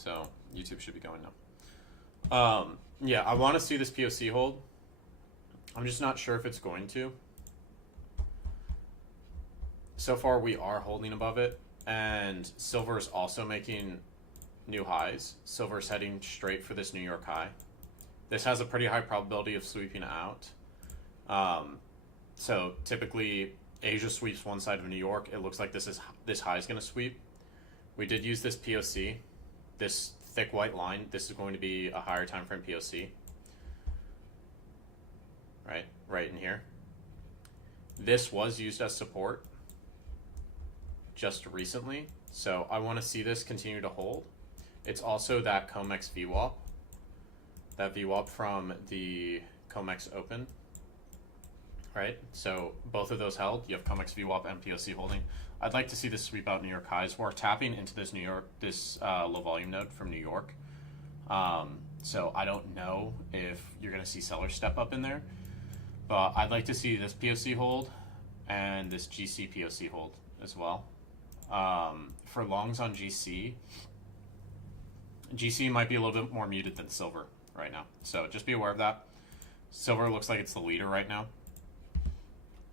So YouTube should be going now. Yeah, I want to see this POC hold. I'm just not sure if it's going to. So far, we are holding above it, and silver is also making new highs. Silver is heading straight for this New York high. This has a pretty high probability of sweeping out. So typically, Asia sweeps one side of New York. It looks like this high is going to sweep. We did use this POC, this thick white line. This is going to be a higher time frame POC. Right in here. This was used as support just recently, so I want to see this continue to hold. It's also that COMEX VWAP, that VWAP from the COMEX Open, right? So both of those held. You have COMEX VWAP and POC holding. I'd like to see this sweep out New York highs. We're tapping into this low volume node from New York. So I don't know if you're going to see sellers step up in there, but I'd like to see this POC hold and this GC POC hold as well. For longs on GC might be a little bit more muted than silver right now. So just be aware of that. Silver looks like it's the leader right now.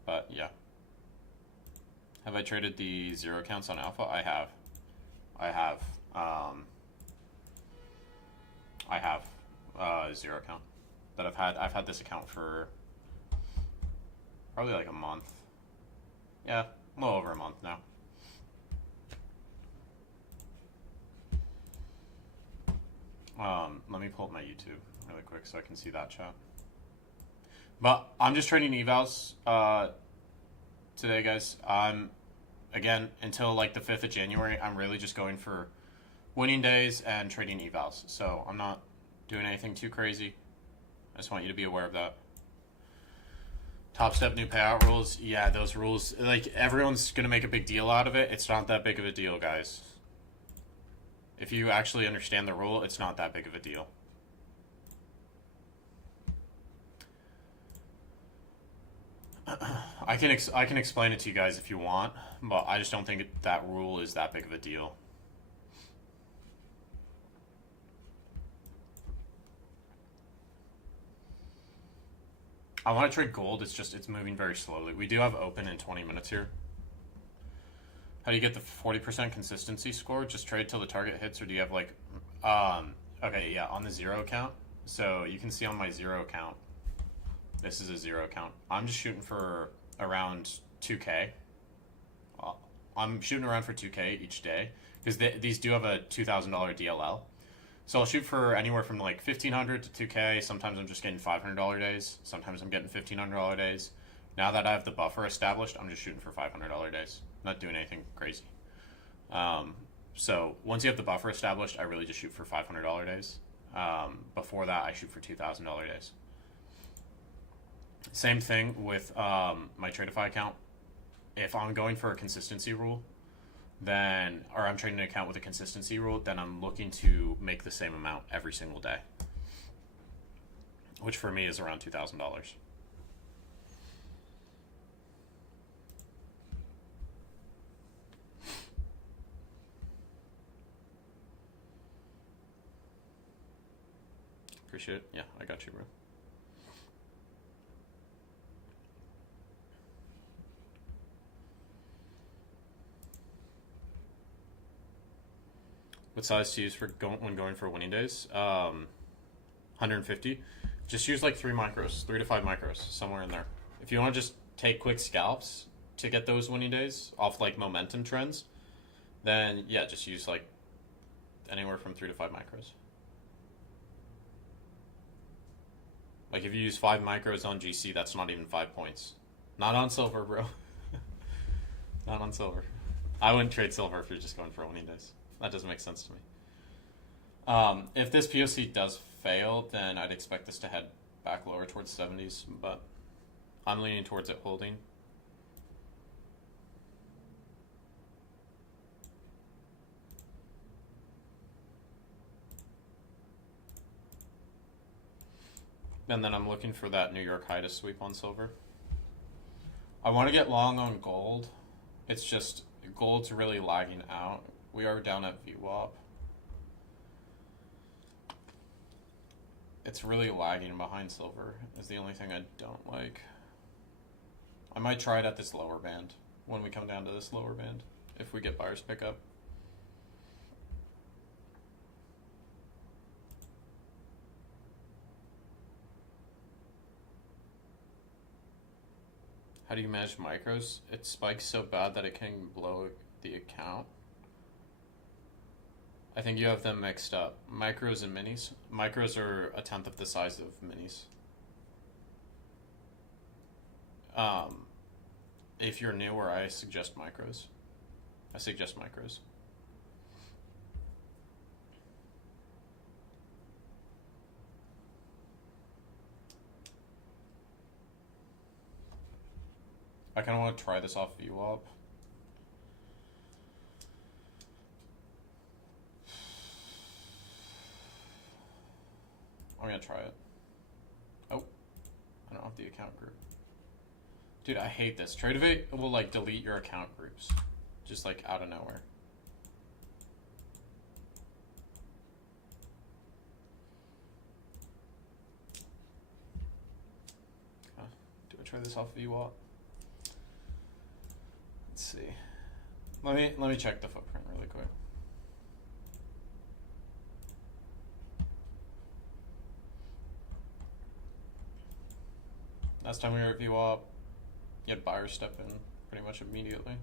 But yeah. Have I traded the zero accounts on alpha? I have. I have zero account. But I've had this account for probably like a month. Yeah, a little over a month now. Let me pull up my YouTube really quick so I can see that chat. But I'm just trading evals today, guys. Again, until like the 5th of January, I'm really just going for winning days and trading evals. So I'm not doing anything too crazy. I just want you to be aware of that. Top step new payout rules. Yeah, those rules, like everyone's going to make a big deal out of it. It's not that big of a deal, guys. If you actually understand the rule, it's not that big of a deal. I can explain it to you guys if you want, but I just don't think that rule is that big of a deal. I want to trade gold. It's moving very slowly. We do have open in 20 minutes here. How do you get the 40% consistency score? Just trade till the target hits, or do you have like, okay, yeah, on the zero account. So you can see on my zero account, this is a zero account. I'm just shooting for around 2K. I'm shooting around for 2K each day because these do have a $2,000 DLL. So I'll shoot for anywhere from like 1,500 to 2K. Sometimes I'm just getting $500 days. Sometimes I'm getting $1,500 days. Now that I have the buffer established, I'm just shooting for $500 days. Not doing anything crazy. So once you have the buffer established, I really just shoot for $500 days. Before that, I shoot for $2,000 days. Same thing with my Tradeify account. If I'm going for a consistency rule, then, or I'm trading an account with a consistency rule, then I'm looking to make the same amount every single day, which for me is around $2,000. Appreciate it. Yeah, I got you, bro. What size to use for when going for winning days? 150. Just use like 3 micros, 3 to 5 micros, somewhere in there. If you want to just take quick scalps to get those winning days off like momentum trends, then yeah, just use like anywhere from 3 to 5 micros. Like if you use 5 micros on GC, that's not even 5 points. Not on silver, bro. Not on silver. I wouldn't trade silver if you're just going for winning days. That doesn't make sense to me. If this POC does fail, then I'd expect this to head back lower towards 70s, but I'm leaning towards it holding. And then I'm looking for that New York high to sweep on silver. I want to get long on gold. It's just gold's really lagging out. We are down at VWAP. It's really lagging behind silver is the only thing I don't like. I might try it at this lower band when we come down to this lower band if we get buyers pick up. How do you manage micros? It spikes so bad that it can blow the account. I think you have them mixed up. Micros and minis. Micros are a tenth of the size of minis. If you're newer, I suggest micros. I kind of want to try this off VWAP. I'm gonna try it. Oh, I don't have the account group. Dude, I hate this. Tradeovate will like delete your account groups, just like out of nowhere. Do I try this off VWAP? Let's see. Let me check the footprint really quick. Last time we were at VWAP, you had buyers step in pretty much immediately.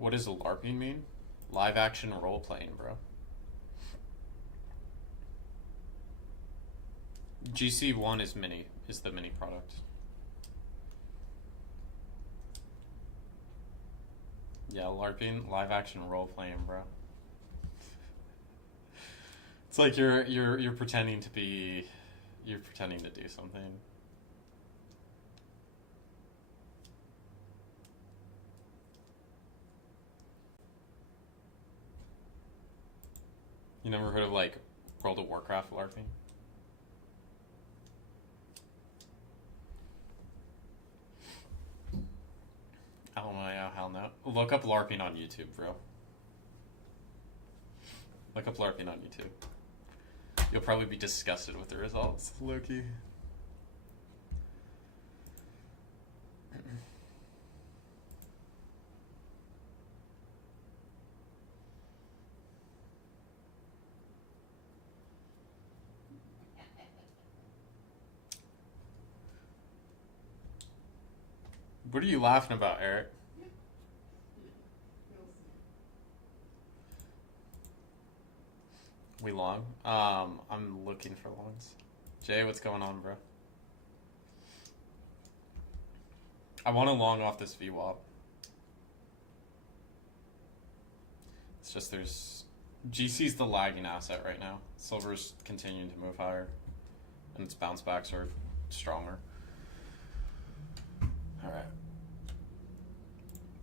What does LARPing mean? Live action role playing, bro. GC1 is the mini product. Yeah, LARPing, live action role playing, bro. It's like you're pretending to do something. You never heard of like World of Warcraft LARPing? Oh my, oh hell no. Look up LARPing on YouTube, bro. Look up LARPing on YouTube. You'll probably be disgusted with the results. Loki. What are you laughing about, Eric? We long? I'm looking for longs. Jay, what's going on, bro? I want to long off this VWAP. It's just GC's the lagging asset right now. Silver's continuing to move higher, and its bounce backs are stronger. All right.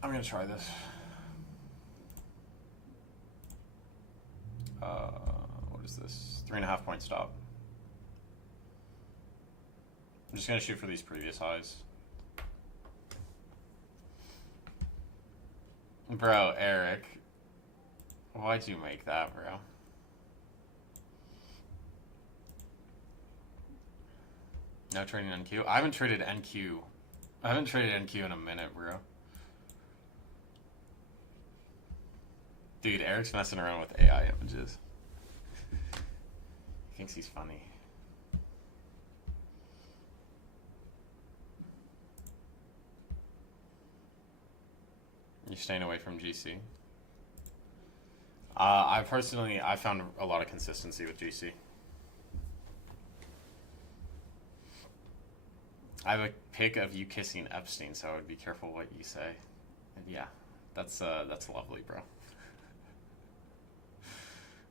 I'm gonna try this. What is this? 3.5 point stop. I'm just gonna shoot for these previous highs. Bro, Eric. Why'd you make that, bro? No trading NQ? I haven't traded NQ in a minute, bro. Dude, Eric's messing around with AI images. He thinks he's funny. You staying away from GC? I found a lot of consistency with GC. I have a pic of you kissing Epstein, so I would be careful what you say. And yeah, that's lovely, bro.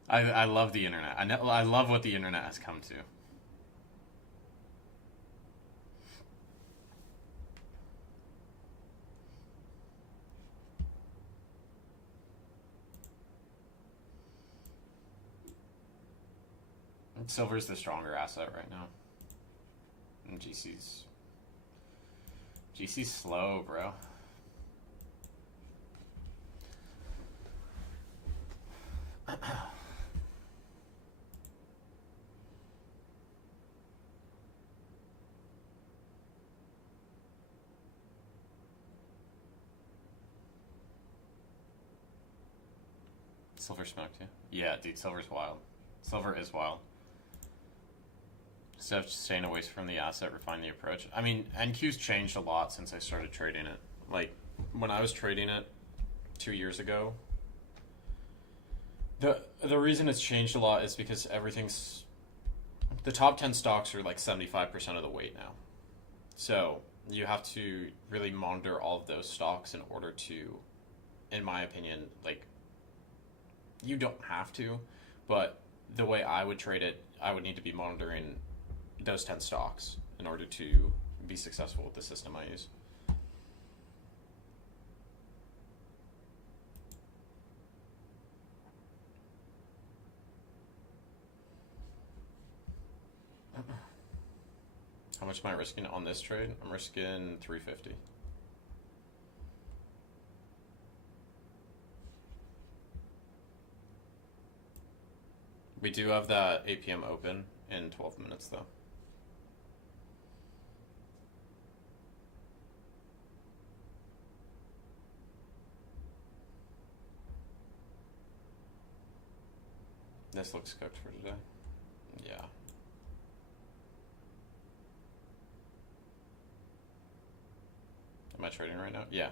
I love the internet. I love what the internet has come to. Silver's the stronger asset right now. And GC's slow, bro. Silver smoked you. Yeah, dude, Silver's wild. Silver is wild. Instead of just staying away from the asset, refine the approach. I mean, NQ's changed a lot since I started trading it. Like, when I was trading it 2 years ago, the reason it's changed a lot is because everything's... The top 10 stocks are like 75% of the weight now. So, you have to really monitor all of those stocks in order to, in my opinion, like... You don't have to, but the way I would trade it, I would need to be monitoring those 10 stocks in order to be successful with the system I use. How much am I risking on this trade? I'm risking 350. We do have that APM open in 12 minutes though. This looks cooked for today. Yeah. Am I trading right now? Yeah.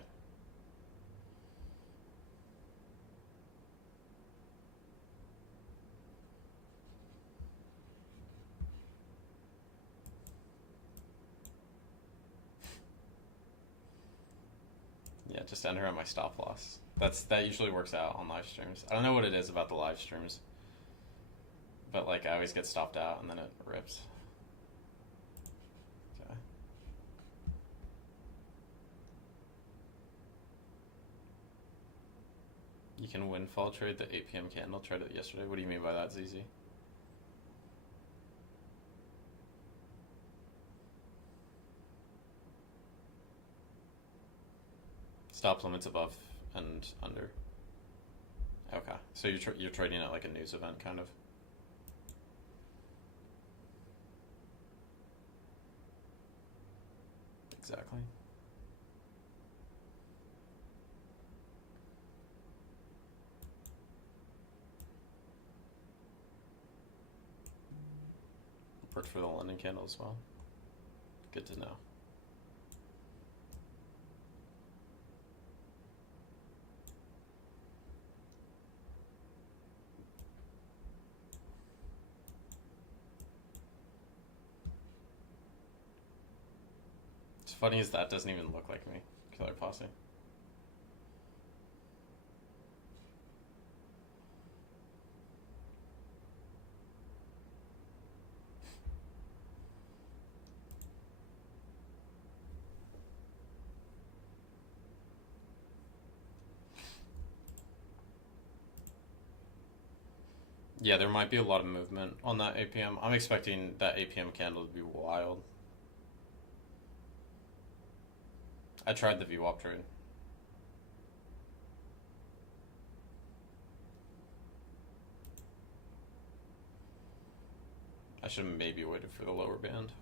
Yeah, just enter at my stop loss. That usually works out on live streams. I don't know what it is about the live streams, but like I always get stopped out and then it rips. Okay. You can windfall trade the 8 p.m. candle. Tried it yesterday. What do you mean by that, ZZ? Stop limits above and under. Okay, so you're trading at like a news event, kind of. Exactly. Worked for the London candle as well. Good to know. Funny as that doesn't even look like me. Killer Posse. Yeah, there might be a lot of movement on that APM. I'm expecting that APM candle to be wild. I tried the VWAP trade. I should have maybe waited for the lower band.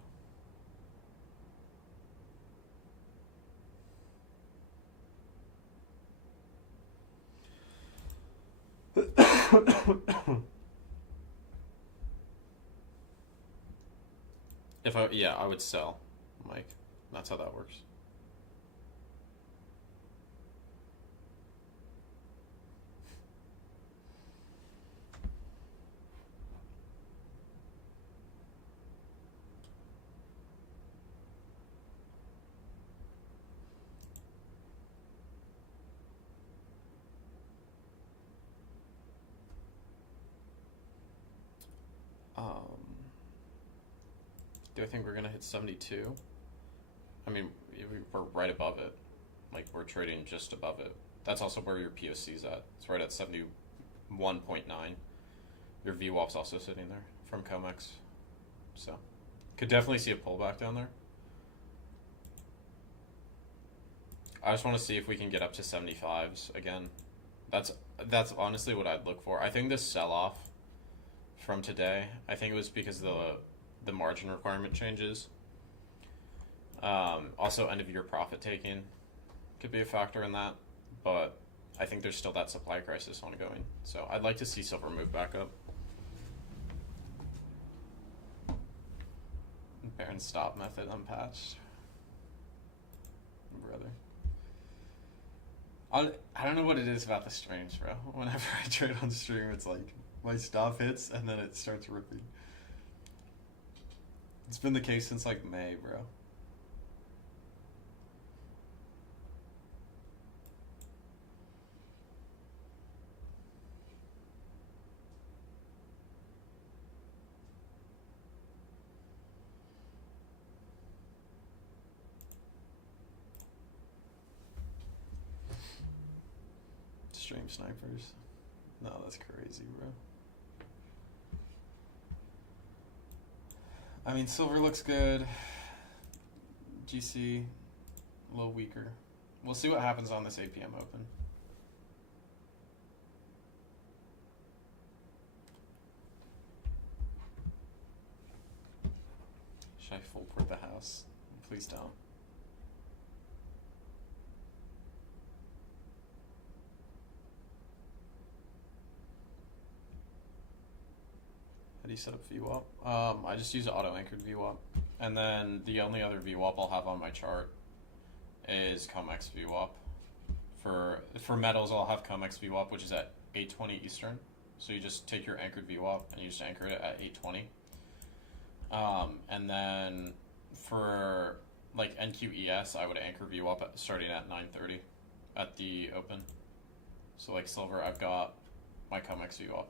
Yeah, I would sell, Mike. That's how that works. Do I think we're gonna hit 72? I mean, we're right above it. Like, we're trading just above it. That's also where your POC's at. It's right at 71.9. Your VWAP's also sitting there from COMEX. So, could definitely see a pullback down there. I just want to see if we can get up to 75s again. That's honestly what I'd look for. I think this sell-off from today, I think it was because the margin requirement changes. Also, end of year profit taking could be a factor in that, but I think there's still that supply crisis ongoing. So I'd like to see silver move back up. Baron stop method unpatched. Brother. I don't know what it is about the streams, bro. Whenever I trade on stream, it's like my stop hits and then it starts ripping. It's been the case since like May, bro. Stream snipers. No, that's crazy, bro. I mean, silver looks good. GC, a little weaker. We'll see what happens on this APM open. Should I full port the house? Please don't. How do you set up VWAP? I just use auto-anchored VWAP. And then the only other VWAP I'll have on my chart is COMEX VWAP. For metals, I'll have COMEX VWAP, which is at 820 Eastern. So you just take your anchored VWAP and you just anchor it at 820. And then for like NQES, I would anchor VWAP starting at 930 at the open. So like silver, I've got my COMEX VWAP.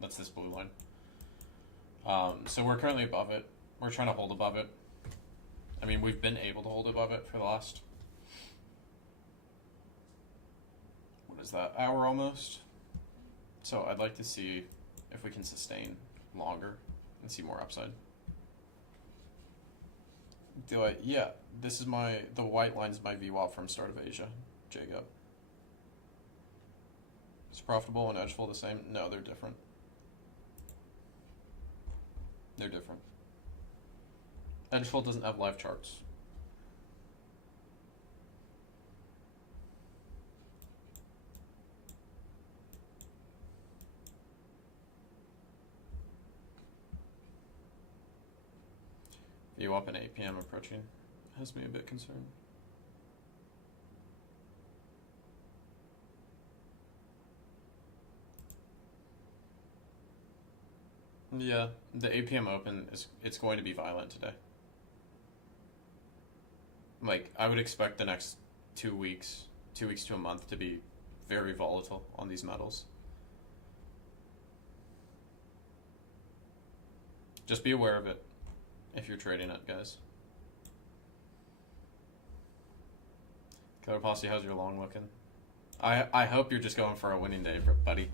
That's this blue line. So we're currently above it. We're trying to hold above it. I mean, we've been able to hold above it for the last, what is that, hour almost? So I'd like to see if we can sustain longer and see more upside. Yeah, this is the white line is my VWAP from Start of Asia, Jacob. Is profitable and edgeful the same? No, they're different. They're different. Edgeful doesn't have live charts. VWAP and APM approaching has me a bit concerned. Yeah, the APM open it's going to be violent today. Like, I would expect the next 2 weeks to a month to be very volatile on these metals. Just be aware of it if you're trading it, guys. Killer Posse, how's your long looking? I hope you're just going for a winning day, buddy.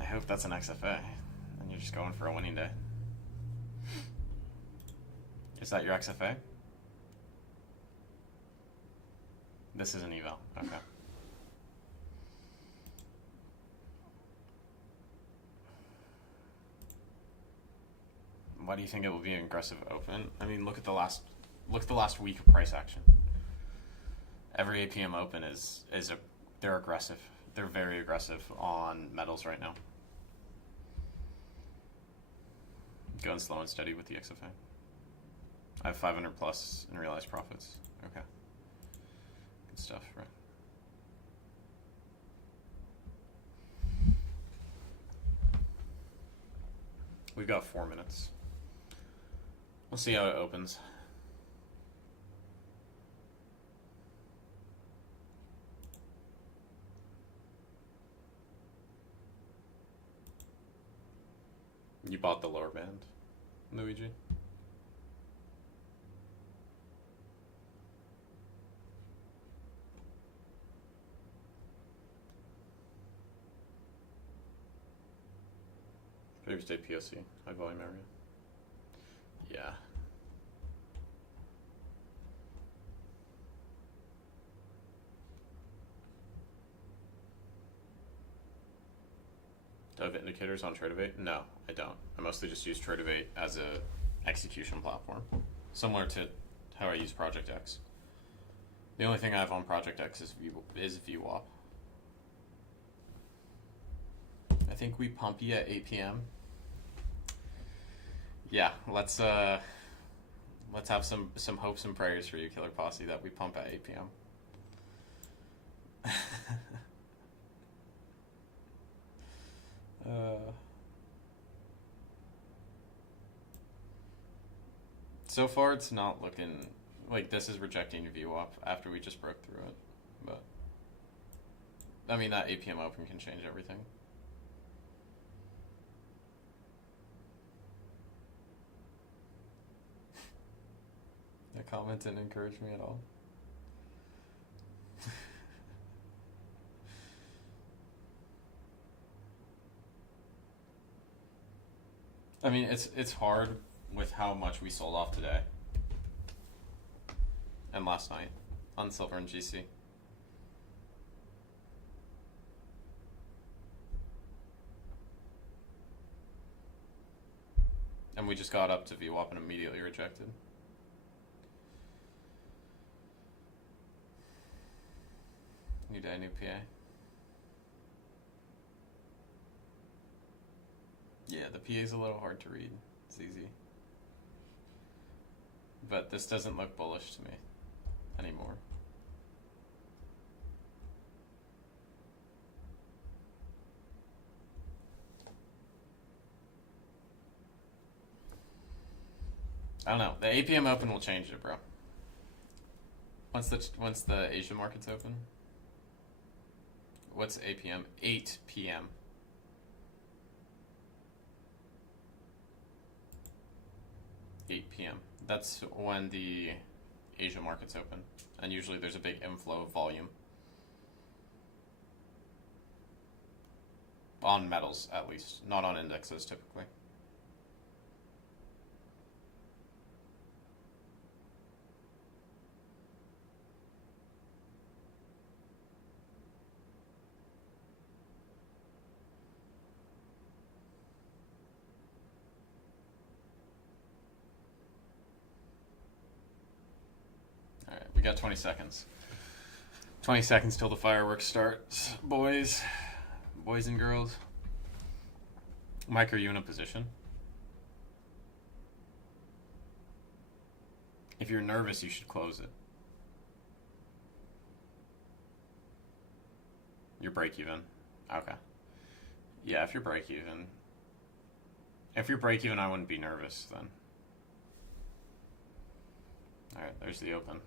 I hope that's an XFA and you're just going for a winning day. Is that your XFA? This is an eval. Okay. Why do you think it will be an aggressive open? I mean, look at the last week of price action. Every APM open they're aggressive. They're very aggressive on metals right now. Going slow and steady with the XFA. I have 500 plus in realized profits. Okay. Good stuff, bro. We've got 4 minutes. We'll see how it opens. You bought the lower band, Luigi? Thursday POC, high volume area. Yeah. Do I have indicators on Tradeovate? No, I don't. I mostly just use Tradeovate as a execution platform, similar to how I use Project X. The only thing I have on Project X is VWAP. I think we pump you at 8 p.m. Yeah, let's have some hopes and prayers for you, Killer Posse, that we pump at 8 p.m. So far, it's not looking like this is rejecting your VWAP after we just broke through it. But I mean, that 8 p.m. open can change everything. That comment didn't encourage me at all. I mean, it's hard with how much we sold off today and last night on silver and GC. And we just got up to VWAP and immediately rejected. New day, new PA. Yeah, the PA is a little hard to read. It's easy. But this doesn't look bullish to me anymore. I don't know. The 8 p.m. open will change it, bro. Once the Asian markets open. What's 8 p.m.? 8 p.m. That's when the Asia markets open, and usually there's a big inflow of volume on metals, at least, not on indexes typically. We got 20 seconds. 20 seconds till the fireworks start. Boys and girls. Mike, are you in a position? If you're nervous, you should close it. You're break even. Okay. Yeah, if you're break even. If you're break even, I wouldn't be nervous then. Alright, there's the open.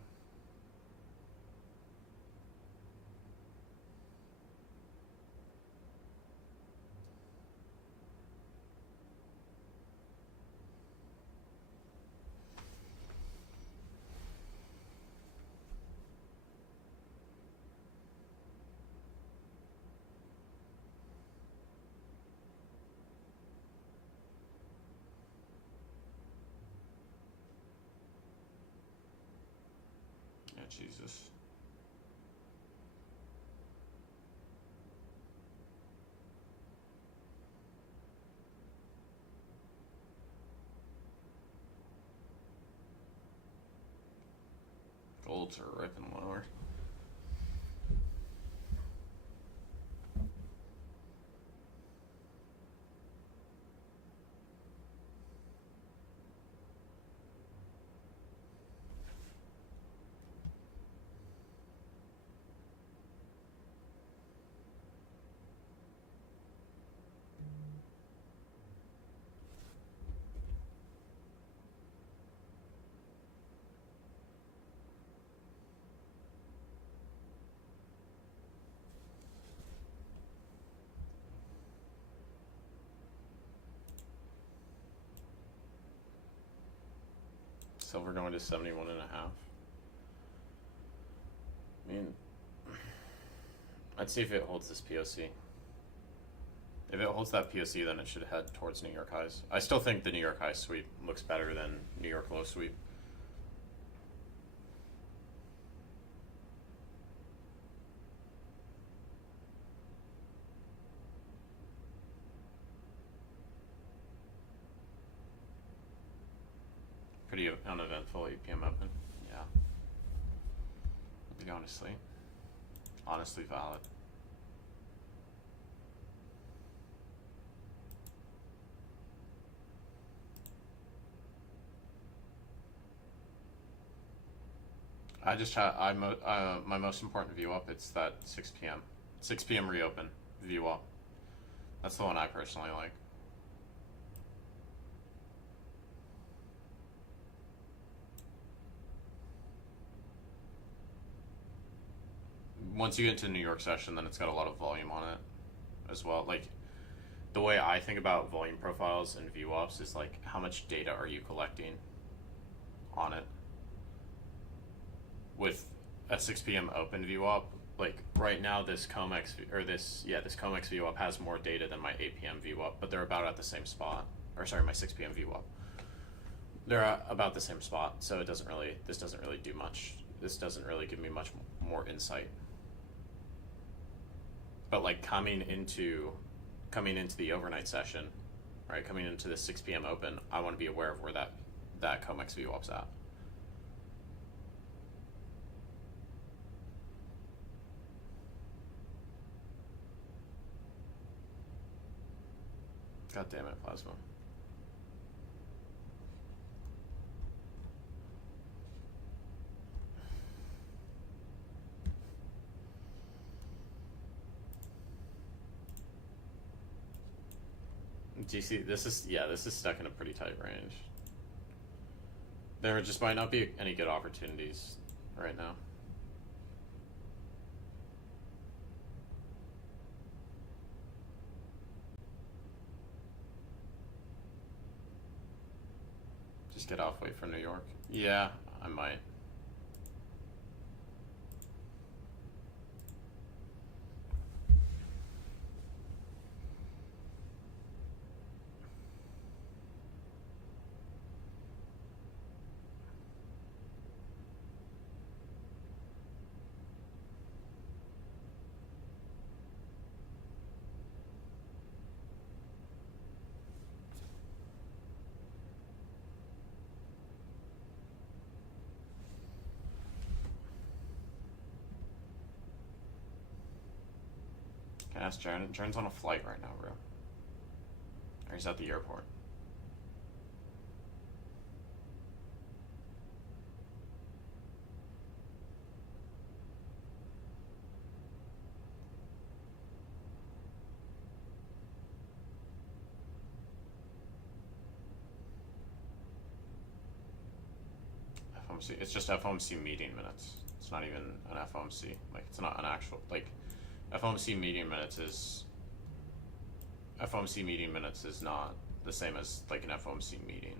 Jesus. Golds are ripping lower. Silver going to 71.5. I mean, I'd see if it holds this POC. If it holds that POC, then it should head towards New York highs. I still think the New York high sweep looks better than New York low sweep. Pretty uneventful 8 p.m. open. Yeah. Maybe honestly. Honestly valid. I just had my most important VWAP. It's that 6 p.m. 6 p.m. reopen VWAP. That's the one I personally like. Once you get into New York session, then it's got a lot of volume on it as well. Like, the way I think about volume profiles and VWAPs is like, how much data are you collecting on it? With a 6 p.m. open VWAP, like right now this COMEX this COMEX VWAP has more data than my 8 p.m. VWAP, but they're about at the same spot. Or sorry, my 6 p.m. VWAP. They're about the same spot, so this doesn't really do much. This doesn't really give me much more insight. But like coming into the overnight session, right? Coming into the 6 p.m. open, I want to be aware of where that COMEX VWAP's at. God damn it, Plasma. Do you see, this is stuck in a pretty tight range. There just might not be any good opportunities right now. Just get off, wait for New York. Yeah, I might. Can I ask Jaren? Jaren's on a flight right now, bro. Or he's at the airport. FOMC, it's just FOMC meeting minutes. It's not even an FOMC. Like, it's not an actual, like, FOMC meeting minutes is not the same as like an FOMC meeting.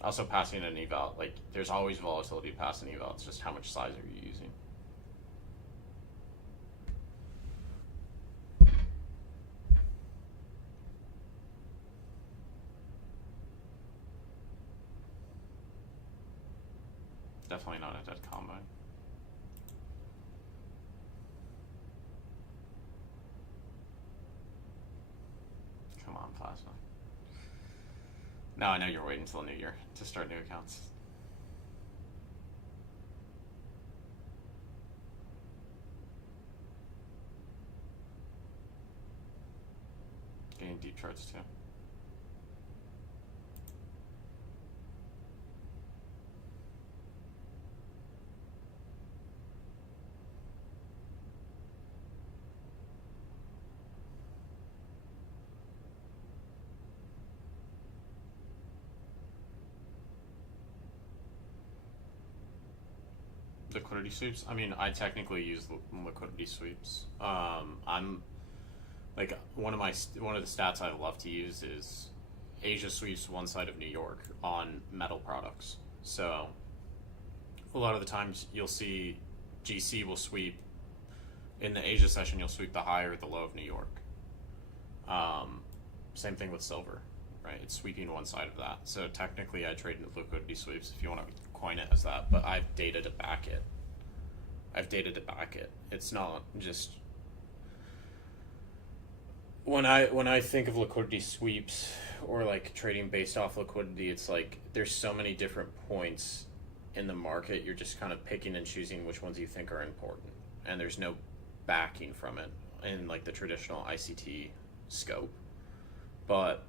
Also, passing an eval, like there's always volatility past an eval. It's just how much size are you using. Definitely not a dead combine. Come on, Plasma. Now I know you're waiting until New Year to start new accounts. Getting deep charts too. Liquidity sweeps. I mean, I technically use liquidity sweeps. I'm like one of the stats I love to use Asia sweeps one side of New York on metal products. So a lot of the times you'll see GC will sweep in the Asia session. You'll sweep the high or the low of New York. Same thing with silver, right? It's sweeping one side of that. So technically, I trade in liquidity sweeps if you want to coin it as that. But I have data to back it. It's not just when I think of liquidity sweeps or like trading based off liquidity. It's like there's so many different points in the market. You're just kind of picking and choosing which ones you think are important, and there's no backing from it in like the traditional ICT scope. But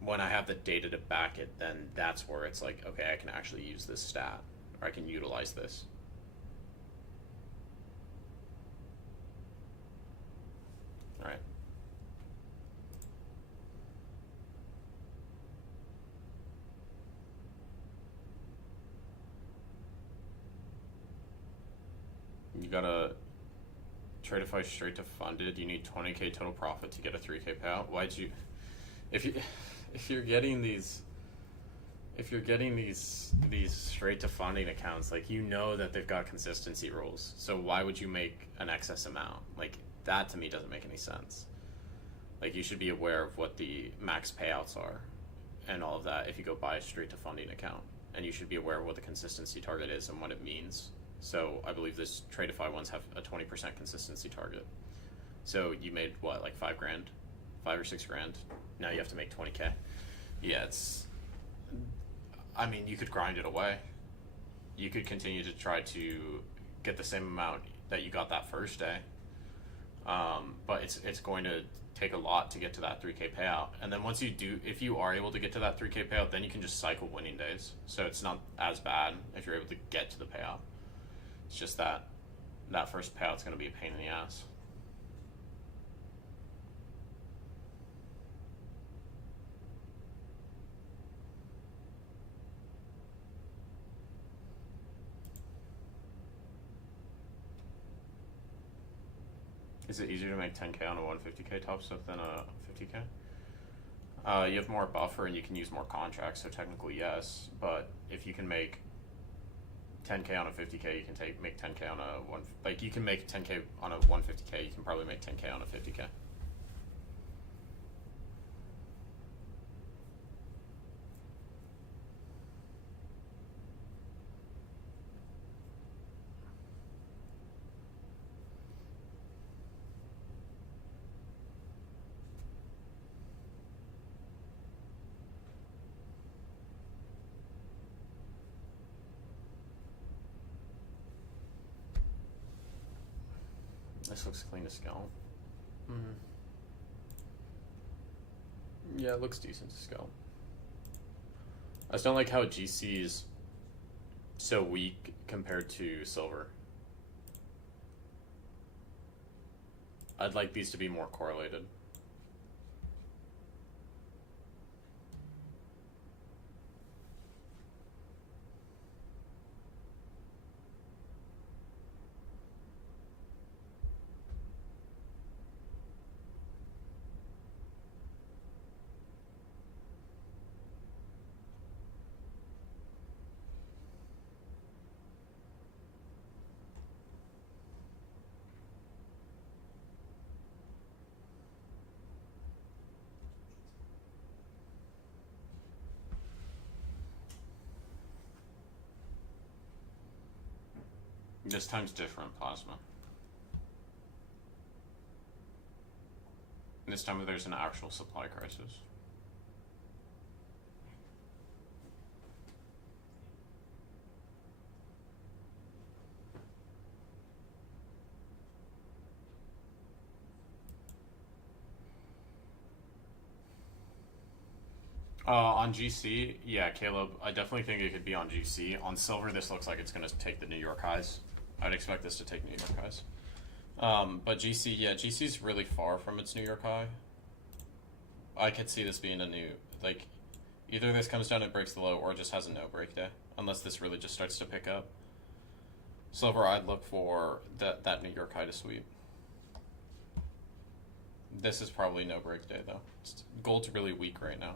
when I have the data to back it, then that's where it's like, okay, I can actually use this stat, or I can utilize this. All right. You gotta Tradeify straight to funded. You need 20K total profit to get a 3K payout. Why'd you, if you're getting these straight to funding accounts, like, you know that they've got consistency rules. So why would you make an excess amount? Like, that to me doesn't make any sense. Like, you should be aware of what the max payouts are and all of that if you go buy a straight to funding account, and you should be aware of what the consistency target is and what it means. So I believe this Tradeify ones have a 20% consistency target. So you made what, like $5 grand, $5 or $6 grand. Now you have to make 20K. Yeah, I mean, you could grind it away. You could continue to try to get the same amount that you got that first day. But it's going to take a lot to get to that 3K payout. And then once you do, if you are able to get to that 3K payout, then you can just cycle winning days. So it's not as bad if you're able to get to the payout. It's just that first payout's going to be a pain in the ass. Is it easier to make 10K on a 150K top step than a 50K? You have more buffer and you can use more contracts, so technically yes. But if you can make 10K on a 50K, you can make 10K on a one. Like, you can make 10K on a 150K. You can probably make 10K on a 50K. This looks clean to scale. Yeah, it looks decent to scale. I just don't like how GC is so weak compared to silver. I'd like these to be more correlated. This time's different, plasma. This time there's an actual supply crisis. On GC, yeah, Caleb, I definitely think it could be on GC. On silver, this looks like it's going to take the New York highs. I'd expect this to take New York highs. But GC, yeah, GC's really far from its New York high. I could see this being a new, like, either this comes down and breaks the low or just has a no break day, unless this really just starts to pick up. Silver, I'd look for that New York high to sweep. This is probably no break day, though. Gold's really weak right now.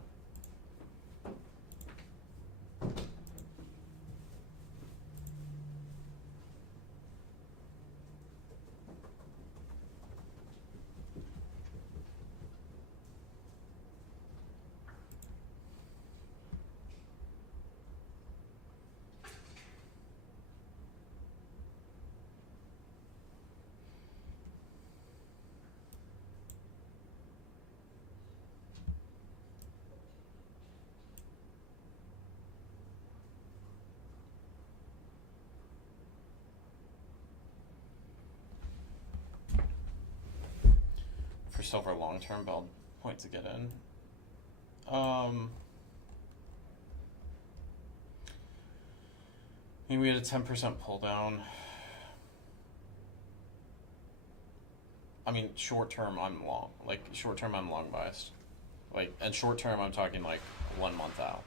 silver long term, but I'll point to get in. I mean, we had a 10% pull down. I mean, short term, I'm long. Like, short term, I'm long biased. Like, and short term, I'm talking like 1 month out.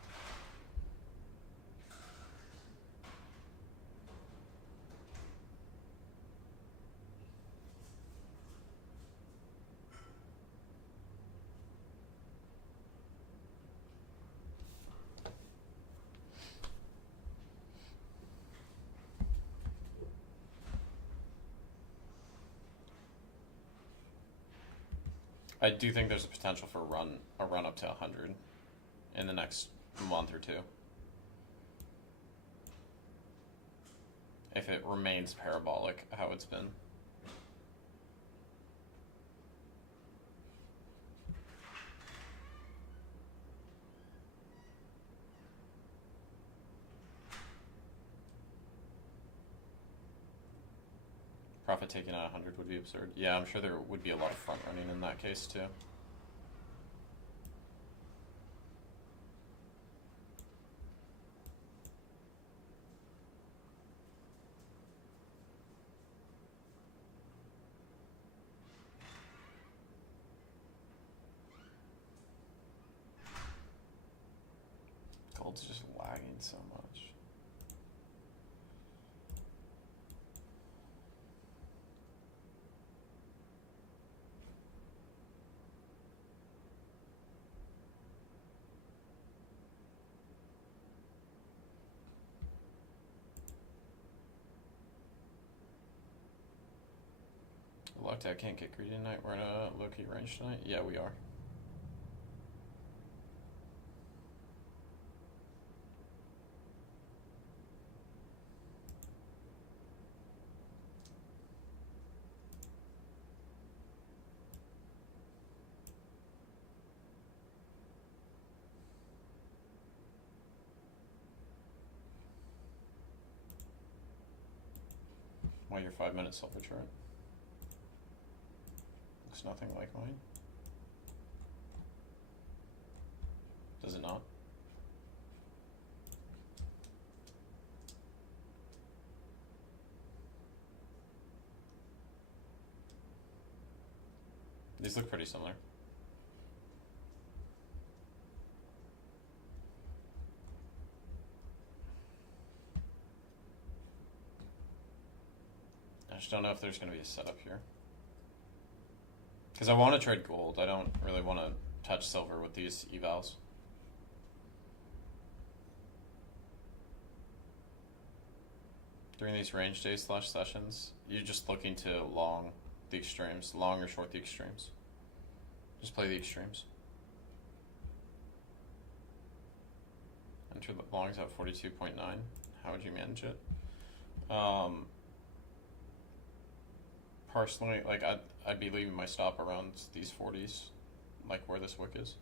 I do think there's a potential for a run up to 100 in the next month or two. If it remains parabolic, how it's been. Profit taken at 100 would be absurd. Yeah, I'm sure there would be a lot of front running in that case too. Gold's just lagging so much. Lucked I can't get greedy tonight. We're in a low-key range tonight. Yeah, we are. Why your 5-minute silver chart? Looks nothing like mine. Does it not? These look pretty similar. I just don't know if there's going to be a setup here. Because I want to trade gold. I don't really want to touch silver with these evals. During these range days / sessions, you're just looking to long the extremes. Long or short the extremes. Just play the extremes. Enter the longs at 42.9. How would you manage it? Personally, like I'd be leaving my stop around these 40s, like where this wick is.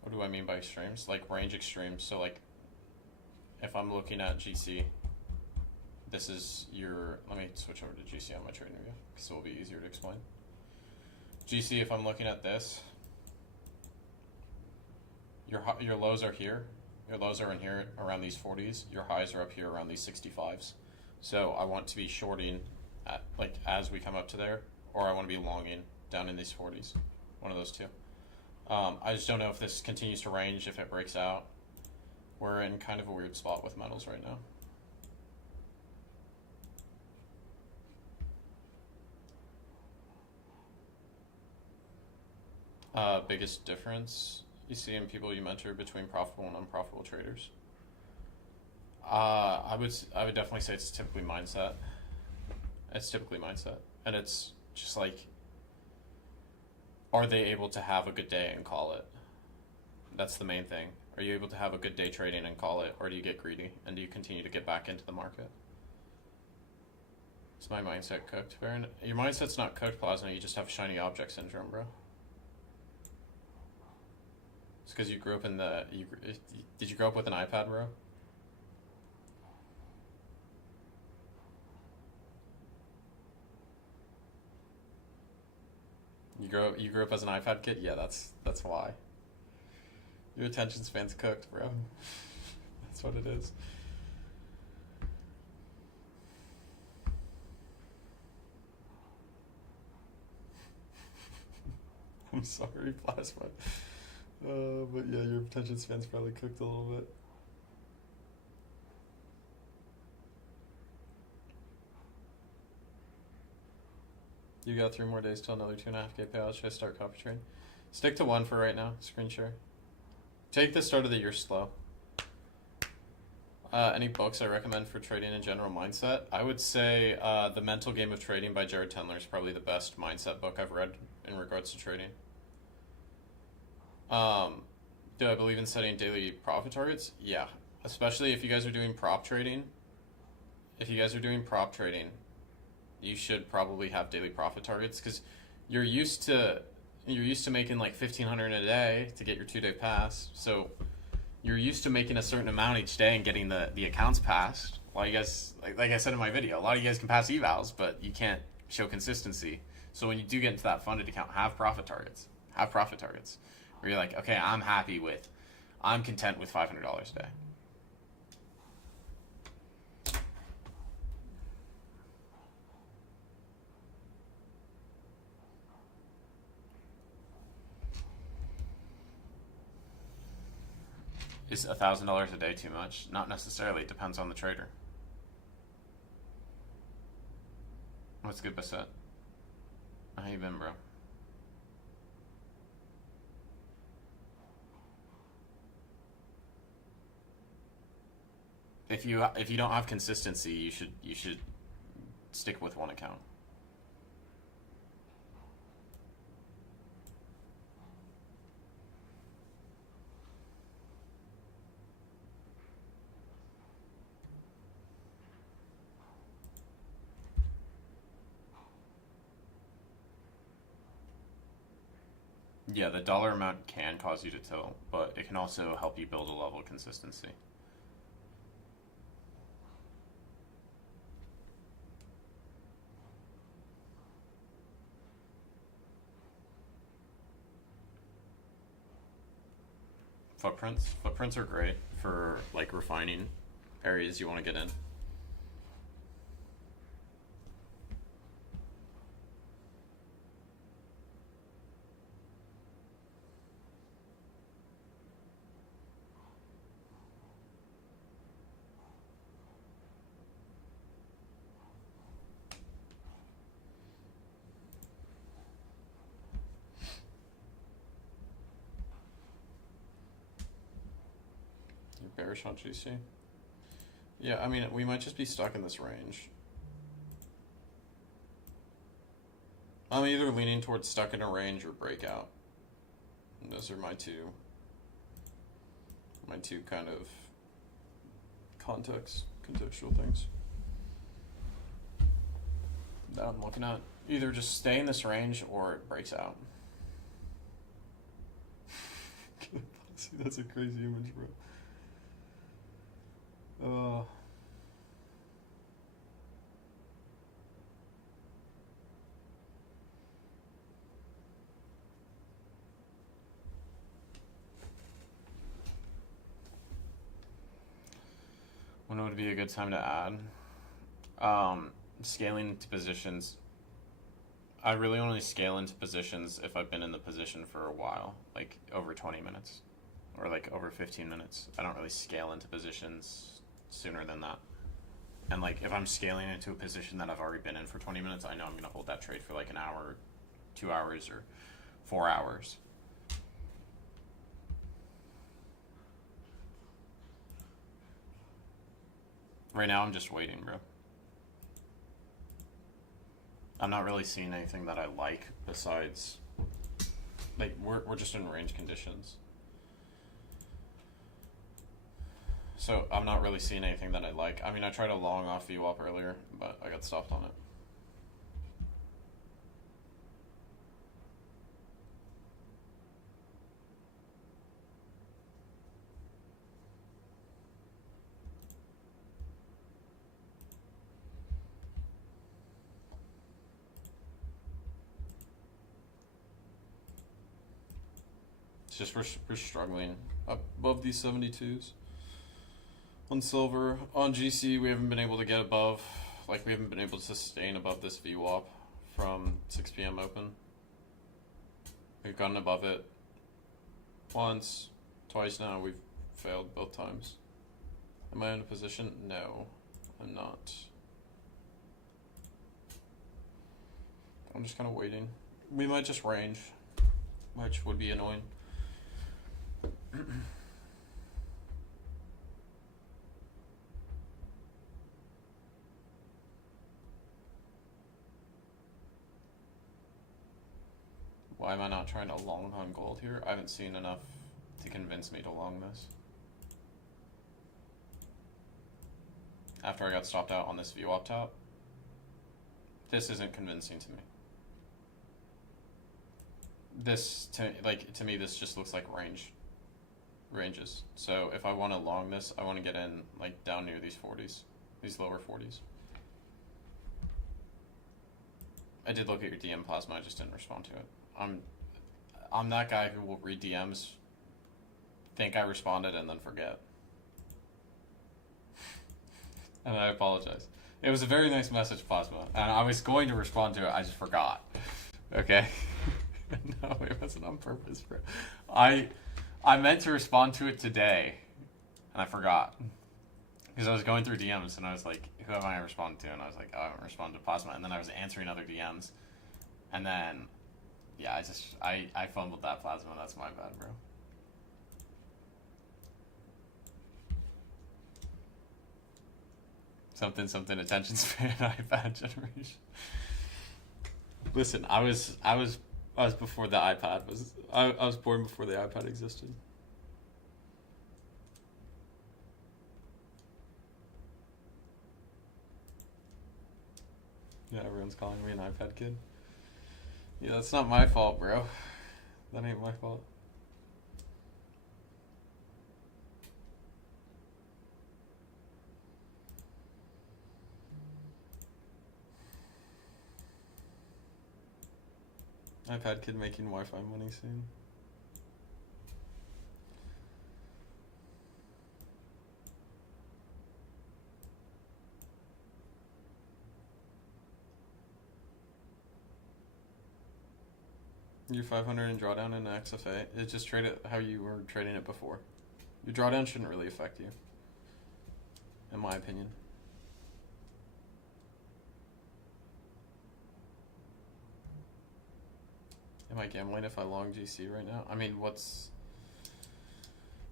What do I mean by extremes? Like range extremes. So like, if I'm looking at GC, this is your. Let me switch over to GC on my trading view because it will be easier to explain. GC, if I'm looking at this, your lows are here. Your lows are in here around these 40s. Your highs are up here around these 65s. So I want to be shorting at, like, as we come up to there, or I want to be longing down in these 40s. One of those two. I just don't know if this continues to range, if it breaks out. We're in kind of a weird spot with metals right now. Biggest difference you see in people you mentor between profitable and unprofitable traders? I would definitely say it's typically mindset. It's typically mindset, and it's just like, are they able to have a good day and call it? That's the main thing. Are you able to have a good day trading and call it, or do you get greedy and do you continue to get back into the market? Is my mindset cooked, Baron? Your mindset's not cooked, Plasma. You just have shiny object syndrome, bro. It's because you grew up in the. Did you grow up with an iPad, bro? You grew up as an iPad kid? Yeah, that's why. Your attention span's cooked, bro. That's what it is. I'm sorry, Plasma. But yeah, your attention span's probably cooked a little bit. You got 3 more days till another 2.5K payout. Should I start copy trading? Stick to 1 for right now. Screen share. Take the start of the year slow. Any books I recommend for trading and general mindset? I would say The Mental Game of Trading by Jared Tendler is probably the best mindset book I've read in regards to trading. Do I believe in setting daily profit targets? Yeah. Especially if you guys are doing prop trading. If you guys are doing prop trading, you should probably have daily profit targets because you're used to making like 1,500 a day to get your 2-day pass. So you're used to making a certain amount each day and getting the accounts passed. A lot of you guys, like I said in my video, a lot of you guys can pass evals, but you can't show consistency. So when you do get into that funded account, have profit targets. Have profit targets. Where you're like, okay, I'm content with $500 a day. Is $1,000 a day too much? Not necessarily. It depends on the trader. What's good, Bassett? How you been, bro? If you don't have consistency, you should stick with one account. Yeah, the dollar amount can cause you to tilt, but it can also help you build a level of consistency. Footprints are great for like refining areas you want to get in. Bearish on GC. Yeah, I mean, we might just be stuck in this range. I'm either leaning towards stuck in a range or breakout. And those are my two kind of contextual things that I'm looking at. Either just stay in this range or it breaks out. See, that's a crazy image, bro. When would be a good time to add? Scaling into positions. I really only scale into positions if I've been in the position for a while, like over 20 minutes or like over 15 minutes. I don't really scale into positions sooner than that. And like if I'm scaling into a position that I've already been in for 20 minutes, I know I'm going to hold that trade for like an hour, 2 hours, or 4 hours. Right now I'm just waiting, bro. I'm not really seeing anything that I like besides, like, we're just in range conditions. So I'm not really seeing anything that I like. I mean, I tried a long off VWAP earlier, but I got stopped on it. It's just we're struggling up above these 72s. On silver, on GC, we haven't been able to get above, like we haven't been able to sustain above this VWAP from 6 p.m. open. We've gotten above it once, twice now. We've failed both times. Am I in a position? No, I'm not. I'm just kind of waiting. We might just range, which would be annoying. Why am I not trying to long on gold here? I haven't seen enough to convince me to long this. After I got stopped out on this VWAP top, this isn't convincing to me. This, to me, this just looks like ranges. So if I want to long this, I want to get in like down near these 40s, these lower 40s. I did look at your DM plasma, I just didn't respond to it. I'm that guy who will read DMs, think I responded, and then forget. And I apologize. It was a very nice message, Plasma, and I was going to respond to it, I just forgot. Okay? No, it wasn't on purpose, bro. I meant to respond to it today, and I forgot. Because I was going through DMs, and I was like, who am I going to respond to? And I was like, oh, I haven't responded to Plasma. And then I was answering other DMs. And then, yeah, I fumbled that, Plasma. That's my bad, bro. Something, attention span, iPad generation. Listen, I was before the iPad was. I was born before the iPad existed. Yeah, everyone's calling me an iPad kid. Yeah, that's not my fault, bro. That ain't my fault. iPad kid making Wi-Fi money soon. Your 500 in drawdown in XFA, it just trade it how you were trading it before. Your drawdown shouldn't really affect you, in my opinion. Am I gambling if I long GC right now? I mean, what's...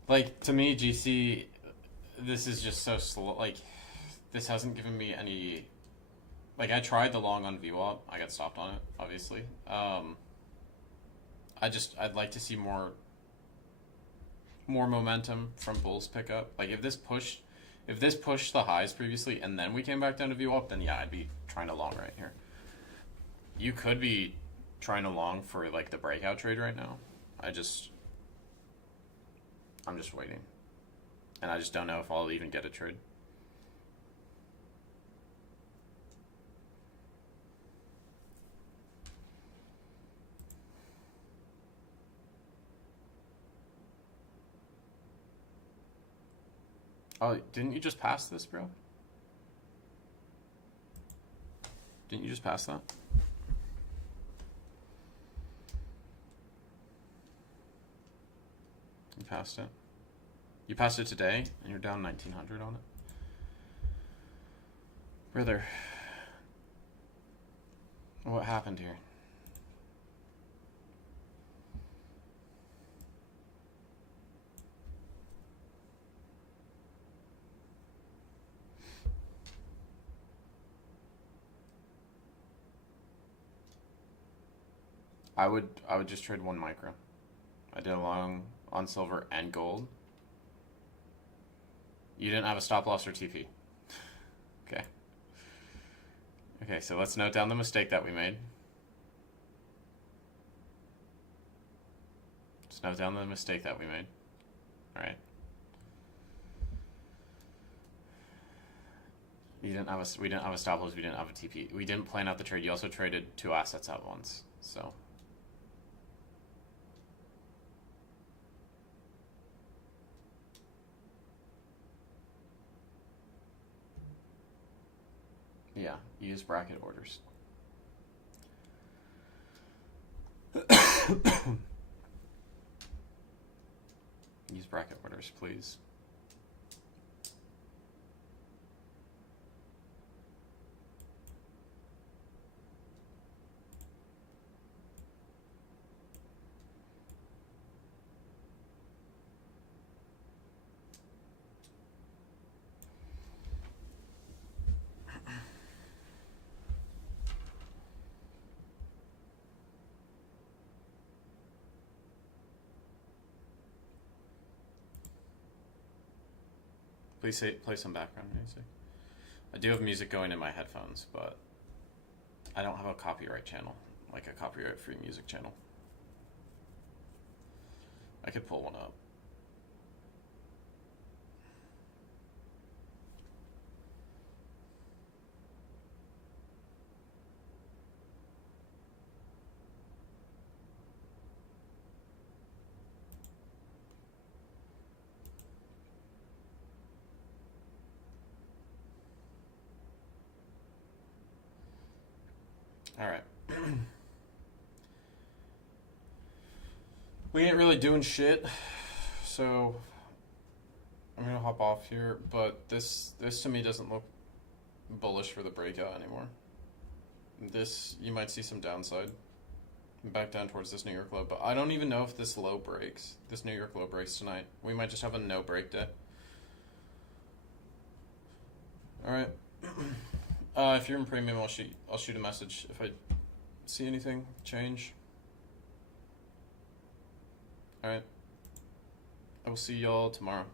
Like, to me, GC, this is just so slow. Like, this hasn't given me any... Like, I tried the long on VWAP. I got stopped on it, obviously. I'd like to see more momentum from bulls pickup. Like, if this pushed the highs previously and then we came back down to VWAP, then yeah, I'd be trying to long right here. You could be trying to long for like the breakout trade right now. I'm just waiting, and I just don't know if I'll even get a trade. Oh, didn't you just pass this, bro? Didn't you just pass that? You passed it. You passed it today, and you're down 1,900 on it. Brother, what happened here? I would just trade one micro. I did a long on silver and gold. You didn't have a stop loss or TP. Okay. Okay, so let's note down the mistake that we made. Let's note down the mistake that we made. All right. We didn't have a stop loss. We didn't have a TP. We didn't plan out the trade. You also traded two assets at once. So Yeah, use bracket orders. Use bracket orders, please. Please play some background music. I do have music going in my headphones, but I don't have a copyright channel, like a copyright-free music channel. I could pull one up. All right. We ain't really doing shit, so I'm gonna hop off here. But this to me doesn't look bullish for the breakout anymore. This, you might see some downside back down towards this New York low, but I don't even know if this low breaks. This New York low breaks tonight. We might just have a no break day. All right. If you're in premium, I'll shoot a message if I see anything change. All right. I will see y'all tomorrow.